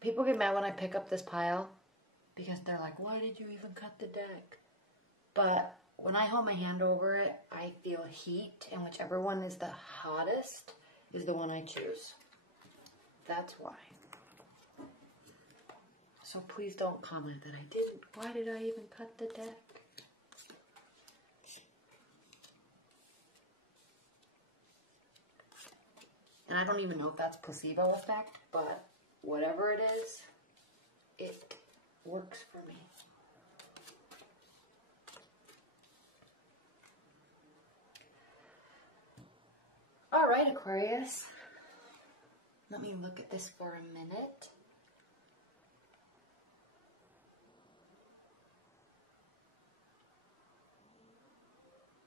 People get mad when I pick up this pile because they're like, why did you even cut the deck? But when I hold my hand over it, I feel heat, and whichever one is the hottest is the one I choose. That's why. So please don't comment that I didn't. Why did I even cut the deck? And I don't even know if that's placebo effect, but whatever it is, it works for me. All right, Aquarius. Let me look at this for a minute.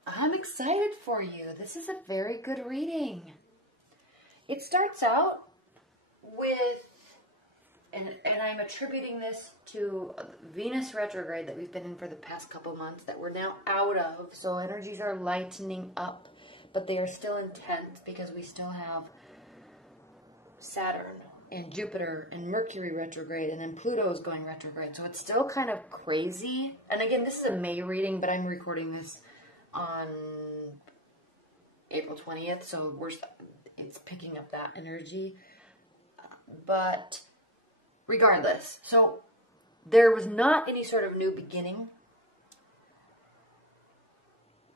I'm excited for you. This is a very good reading. It starts out with, and I'm attributing this to Venus retrograde that we've been in for the past couple months that we're now out of. So energies are lightening up, but they are still intense because we still have Saturn and Jupiter and Mercury retrograde, and then Pluto is going retrograde. So it's still kind of crazy. And again, this is a May reading, but I'm recording this on April 20th, so it's picking up that energy. But regardless, so there was not any sort of new beginning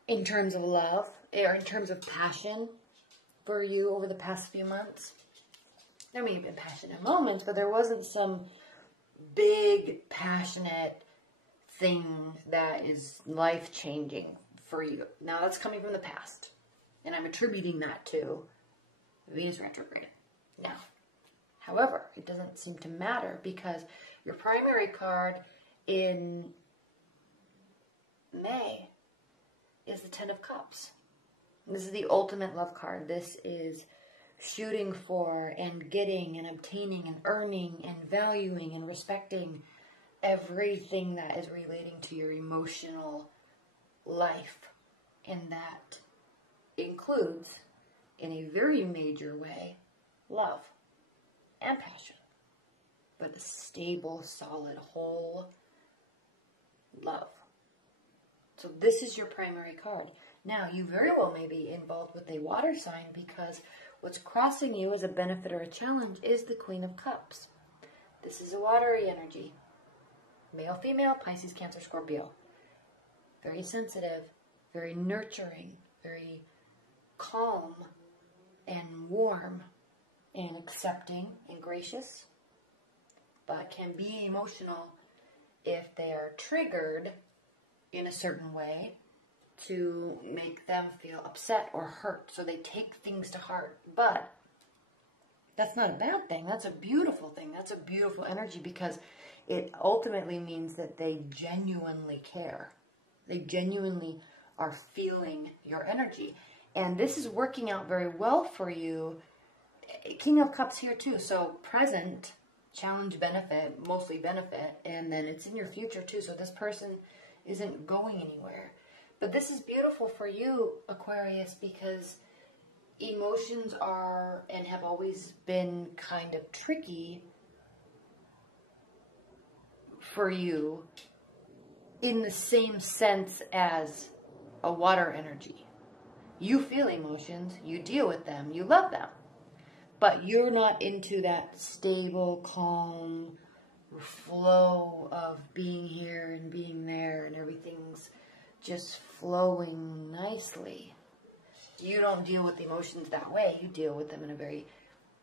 in terms of love or in terms of passion for you over the past few months. There may have been passionate moments, but there wasn't some big passionate thing that is life-changing for you. Now that's coming from the past, and I'm attributing that to Venus retrograde. Now, however, it doesn't seem to matter because your primary card in May is the Ten of Cups. This is the ultimate love card. This is shooting for and getting and obtaining and earning and valuing and respecting everything that is relating to your emotional life. And that includes, in a very major way, love and passion. But a stable, solid, whole love. So this is your primary card. Now, you very well may be involved with a water sign because what's crossing you as a benefit or a challenge is the Queen of Cups. This is a watery energy. Male, female, Pisces, Cancer, Scorpio. Very sensitive, very nurturing, very calm and warm and accepting and gracious, but can be emotional if they are triggered in a certain way to make them feel upset or hurt. So they take things to heart. But that's not a bad thing. That's a beautiful thing. That's a beautiful energy because it ultimately means that they genuinely care. They genuinely are feeling your energy. And this is working out very well for you. King of Cups here too. So present, challenge, benefit, mostly benefit. And then it's in your future too. So this person isn't going anywhere. But this is beautiful for you, Aquarius, because emotions are and have always been kind of tricky for you in the same sense as a water energy. You feel emotions, you deal with them, you love them, but you're not into that stable, calm flow of being here and being there and everything's just flowing nicely. You don't deal with emotions that way. You deal with them in a very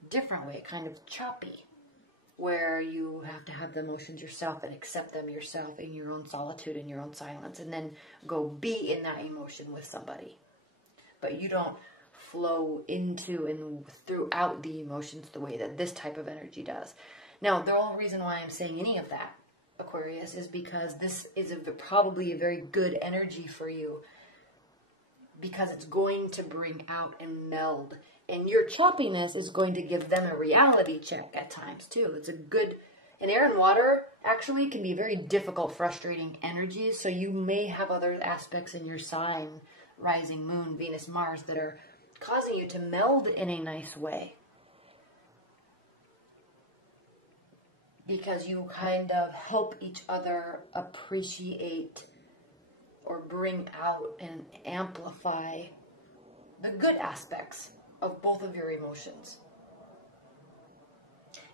different way, kind of choppy, where you have to have the emotions yourself and accept them yourself in your own solitude and your own silence, and then go be in that emotion with somebody. But you don't flow into and throughout the emotions the way that this type of energy does. Now, the only reason why I'm saying any of that, Aquarius, is because this is probably a very good energy for you because it's going to bring out and meld. And your choppiness is going to give them a reality check at times too. It's a good, and air and water actually can be very difficult, frustrating energies. So you may have other aspects in your sign, rising moon, Venus, Mars, that are causing you to meld in a nice way. because you kind of help each other appreciate or bring out and amplify the good aspects of both of your emotions.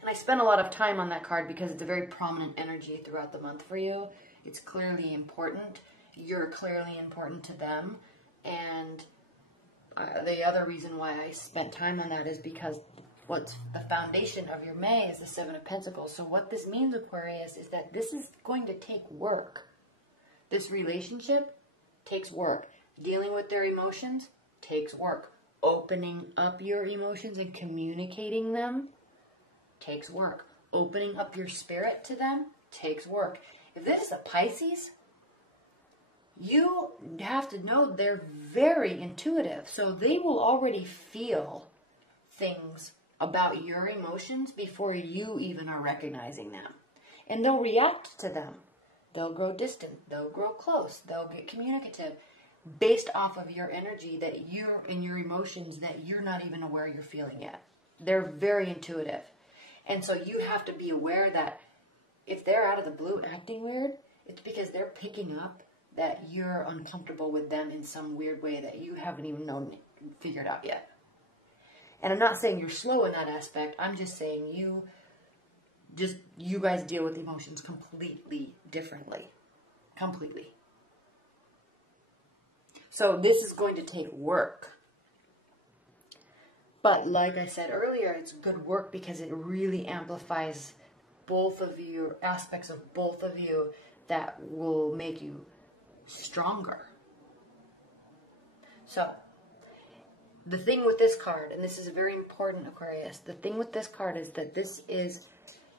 And I spent a lot of time on that card because it's a very prominent energy throughout the month for you. It's clearly important. You're clearly important to them. And the other reason why I spent time on that is because what's the foundation of your May is the Seven of Pentacles. So what this means, Aquarius, is that this is going to take work. This relationship takes work. Dealing with their emotions takes work. Opening up your emotions and communicating them takes work. Opening up your spirit to them takes work. If this is a Pisces, you have to know they're very intuitive. So they will already feel things about your emotions before you even are recognizing them. And they'll react to them. They'll grow distant. They'll grow close. They'll get communicative based off of your energy that you're in your emotions that you're not even aware you're feeling yet. They're very intuitive. And so you have to be aware that if they're out of the blue acting weird, it's because they're picking up that you're uncomfortable with them in some weird way that you haven't even figured out yet. And I'm not saying you're slow in that aspect. I'm just saying you guys deal with emotions completely differently. Completely. So this is going to take work. But like I said earlier, it's good work because it really amplifies both of you, aspects of both of you that will make you stronger. So, the thing with this card, and this is very important, Aquarius, the thing with this card is that this is,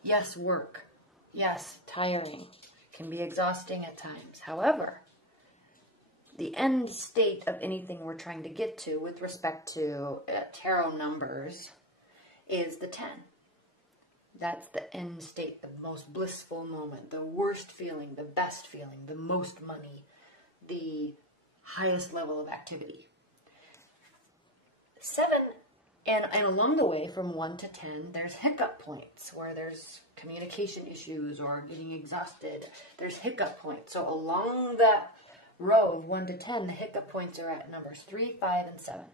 yes, work. Yes, tiring. Can be exhausting at times. However, the end state of anything we're trying to get to with respect to tarot numbers is the 10. That's the end state, the most blissful moment, the worst feeling, the best feeling, the most money, the highest level of activity. 7, and along the way from 1 to 10, there's hiccup points where there's communication issues or getting exhausted. There's hiccup points. So along that row of 1 to 10, the hiccup points are at numbers 3, 5, and 7.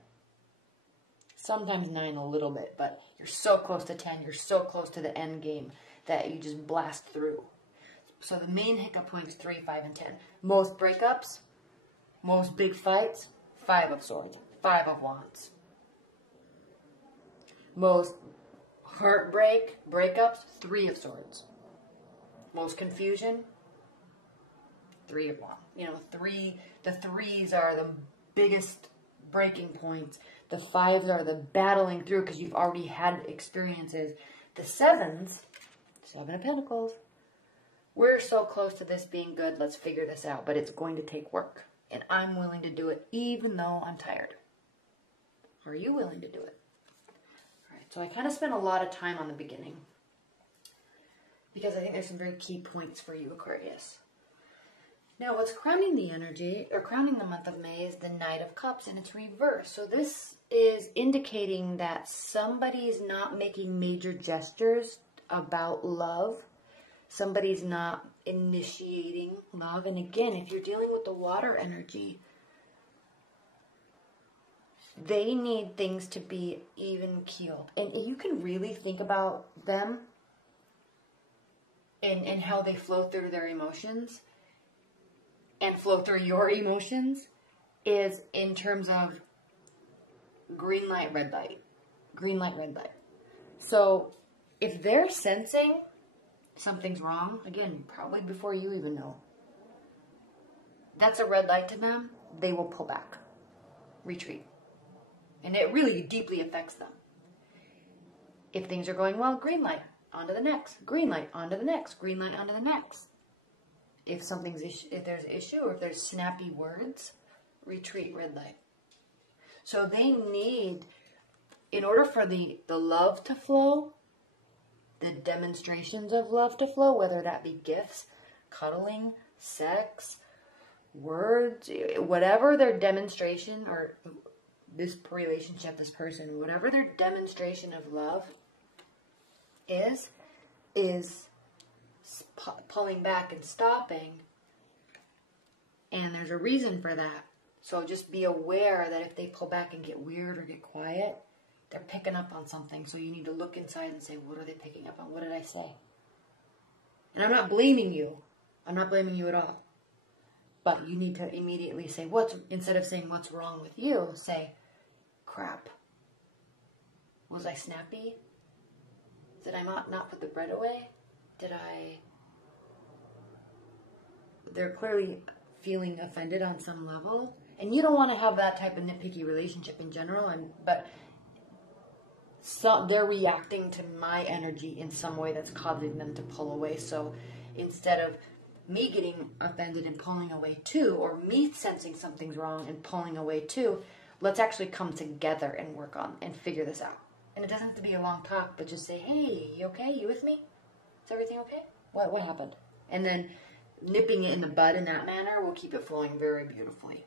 Sometimes 9 a little bit, but you're so close to 10, you're so close to the end game that you just blast through. So the main hiccup points 3, 5, and 10. Most breakups, most big fights, 5 of Swords, 5 of Wands. Most heartbreak, breakups, 3 of Swords. Most confusion, 3 of Wands. You know, the 3s are the biggest breaking points. The 5s are the battling through because you've already had experiences. The 7s, 7 of Pentacles, we're so close to this being good, let's figure this out. But it's going to take work. And I'm willing to do it even though I'm tired. Are you willing to do it? Alright, so I kind of spent a lot of time on the beginning because I think there's some very key points for you, Aquarius. Now, what's crowning the energy, or crowning the month of May, is the Knight of Cups, and it's reversed. So this is indicating that somebody's not making major gestures about love. Somebody's not initiating love. And again, if you're dealing with the water energy, they need things to be even keeled. And you can really think about them and how they flow through their emotions and flow through your emotions is in terms of green light, red light. Green light, red light. So if they're sensing something's wrong, again, probably before you even know, that's a red light to them, they will pull back, retreat. And it really deeply affects them. If things are going well, green light, on to the next. Green light, on to the next. Green light, on to the next. If there's an issue or if there's snappy words, retreat, red light. So they need, in order for the love to flow, the demonstrations of love to flow, whether that be gifts, cuddling, sex, words, whatever their demonstration, or this relationship, this person, whatever their demonstration of love is pulling back and stopping. And there's a reason for that. So just be aware that if they pull back and get weird or get quiet, they're picking up on something. So you need to look inside and say, what are they picking up on? What did I say? And I'm not blaming you. I'm not blaming you at all. But you need to immediately say, instead of saying what's wrong with you, say, crap. Was I snappy? Did I not put the bread away? They're clearly feeling offended on some level. And you don't want to have that type of nitpicky relationship in general, but they're reacting to my energy in some way that's causing them to pull away. So instead of me getting offended and pulling away too, or me sensing something's wrong and pulling away too, let's actually come together and work on and figure this out. And it doesn't have to be a long talk, but just say, hey, you okay? You with me? Is everything okay? What happened? And then nipping it in the bud in that manner will keep it flowing very beautifully.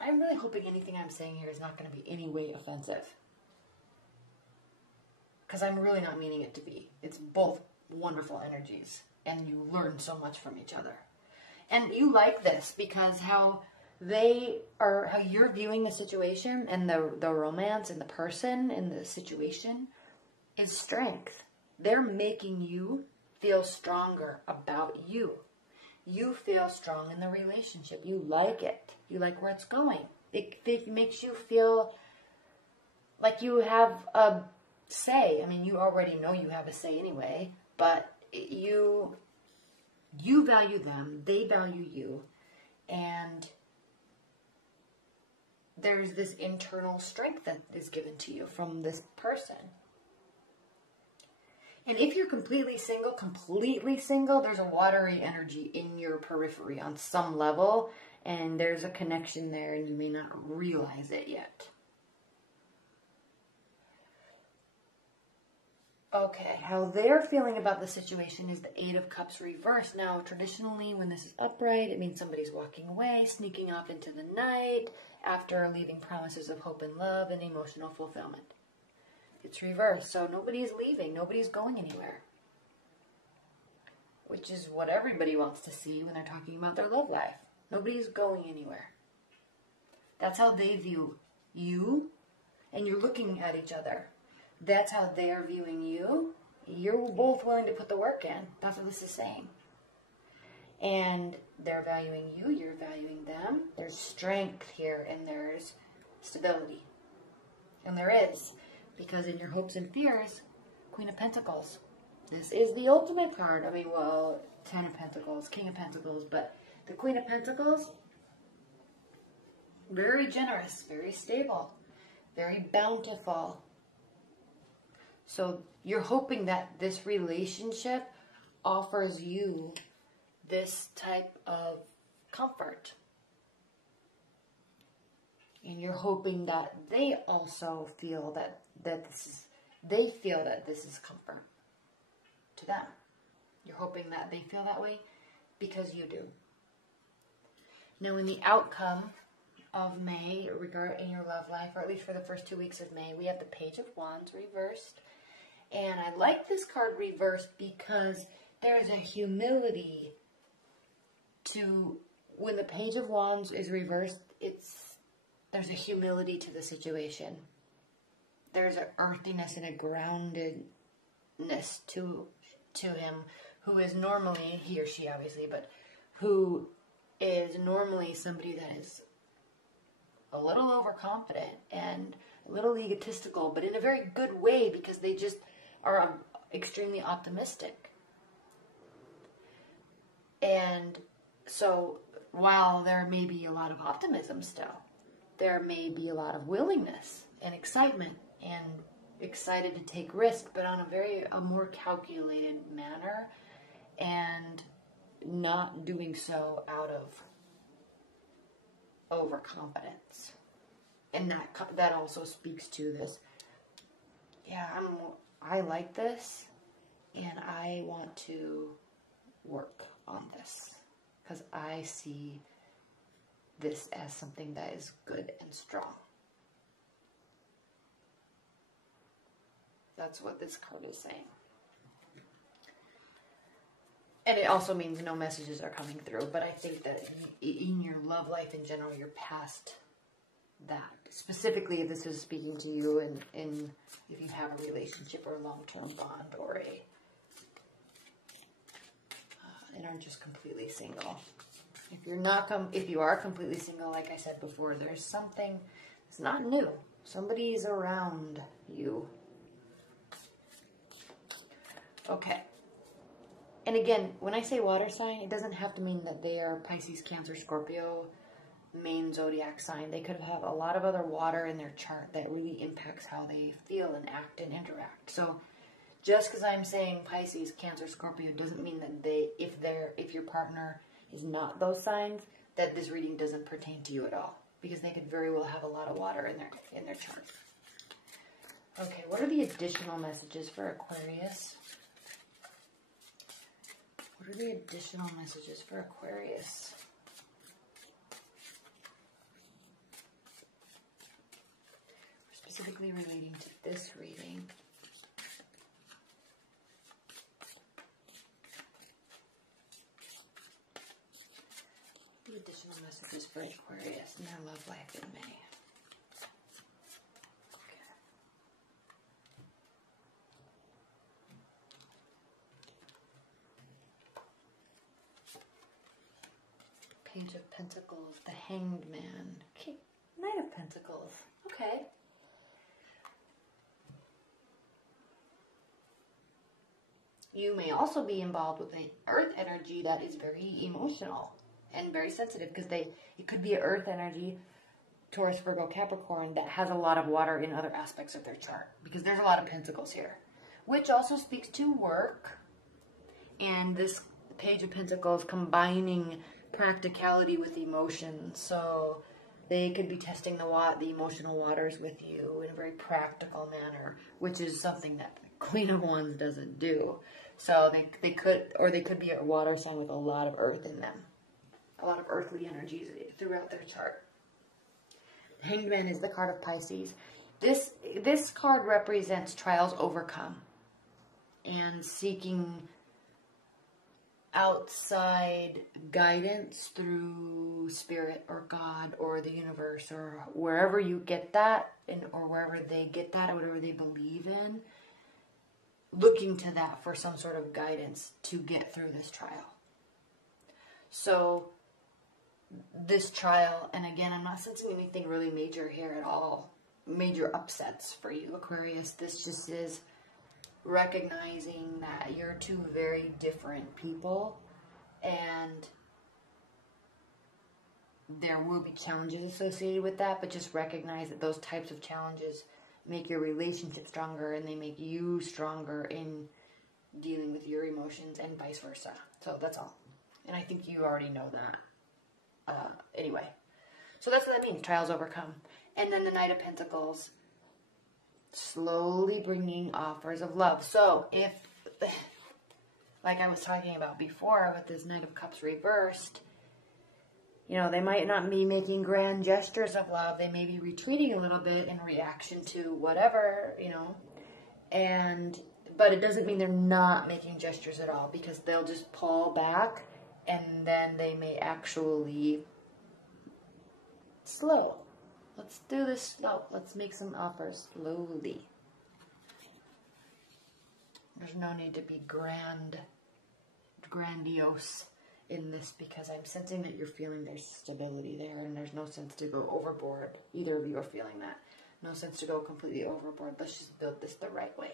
I'm really hoping anything I'm saying here is not going to be any way offensive. Because I'm really not meaning it to be. It's both wonderful energies. And you learn so much from each other. And you like this because how you're viewing the situation and the romance and the person and the situation is strength. They're making you feel stronger about you. You feel strong in the relationship. You like it. You like where it's going. It makes you feel like you have a say. I mean, you already know you have a say anyway, but you value them, they value you, and there's this internal strength that is given to you from this person. And if you're completely single, there's a watery energy in your periphery on some level, and there's a connection there, and you may not realize it yet. Okay, how they're feeling about the situation is the Eight of Cups reversed. Now, traditionally, when this is upright, it means somebody's walking away, sneaking off into the night, after leaving promises of hope and love and emotional fulfillment. It's reversed, so nobody's leaving, nobody's going anywhere. Which is what everybody wants to see when they're talking about their love life. Nobody's going anywhere. That's how they view you, and you're looking at each other. That's how they're viewing you. You're both willing to put the work in. That's what this is saying. And they're valuing you, you're valuing them. There's strength here, and there's stability. And there is. Because in your hopes and fears, Queen of Pentacles. This is the ultimate card. I mean, well, Ten of Pentacles, King of Pentacles, but the Queen of Pentacles, very generous, very stable, very bountiful. So you're hoping that this relationship offers you this type of comfort. And you're hoping that they also feel that they feel that this is comfort to them. You're hoping that they feel that way because you do. Now, in the outcome of May, regarding your love life, or at least for the first 2 weeks of May, we have the Page of Wands reversed. And I like this card reversed because there's a humility to, when the Page of Wands is reversed, there's a humility to the situation. There's an earthiness and a groundedness to him, who is normally, he or she obviously, but who is normally somebody that is a little overconfident and a little egotistical, but in a very good way because they just are extremely optimistic. And so while there may be a lot of optimism still, there may be a lot of willingness and excitement and excited to take risk, but on a more calculated manner, and not doing so out of overconfidence. And that also speaks to this. Yeah, I like this, and I want to work on this because I see this as something that is good and strong. That's what this card is saying. And it also means no messages are coming through. But I think that in your love life in general, you're past that. Specifically, if this is speaking to you in if you have a relationship or a long-term bond or and are just completely single. If you're not, if you are completely single, like I said before, there's something that's not new. Somebody's around you. Okay. And again, when I say water sign, it doesn't have to mean that they are Pisces, Cancer, Scorpio, main zodiac sign. They could have a lot of other water in their chart that really impacts how they feel and act and interact. So just because I'm saying Pisces, Cancer, Scorpio doesn't mean that if your partner is not those signs, that this reading doesn't pertain to you at all, because they could very well have a lot of water in their chart. Okay, what are the additional messages for Aquarius? What are the additional messages for Aquarius? Specifically relating to this reading. The additional messages for Aquarius and their love life in May. Page of Pentacles, the Hanged Man. Okay. Knight of Pentacles. Okay. You may also be involved with an earth energy that is very emotional and very sensitive, because it could be an earth energy, Taurus, Virgo, Capricorn, that has a lot of water in other aspects of their chart, because there's a lot of Pentacles here, which also speaks to work. And this Page of Pentacles combining practicality with emotion. So they could be testing the emotional waters with you in a very practical manner, which is something that the Queen of Wands doesn't do. So they could be a water sign with a lot of earth in them, a lot of earthly energies throughout their chart. Hanged Man is the card of Pisces. This card represents trials overcome and seeking outside guidance through spirit or God or the universe or wherever you get that, or wherever they get that, or whatever they believe in, looking to that for some sort of guidance to get through this trial. So this trial, and again, I'm not sensing anything really major here at all, major upsets for you, Aquarius. This just is recognizing that you're two very different people, and there will be challenges associated with that, but just recognize that those types of challenges make your relationship stronger, and they make you stronger in dealing with your emotions and vice versa. So that's all. And I think you already know that. Anyway, so that's what that means, trials overcome. And then the Knight of Pentacles, slowly bringing offers of love. So if, like I was talking about before with this Knight of Cups reversed, you know, they might not be making grand gestures of love. They may be retreating a little bit in reaction to whatever, you know, but it doesn't mean they're not making gestures at all, because they'll just pull back, and then they may actually slow. Let's do this slow. Let's make some offers slowly. There's no need to be grandiose in this, because I'm sensing that you're feeling there's stability there, and there's no sense to go overboard. Either of you are feeling that. No sense to go completely overboard. Let's just build this the right way.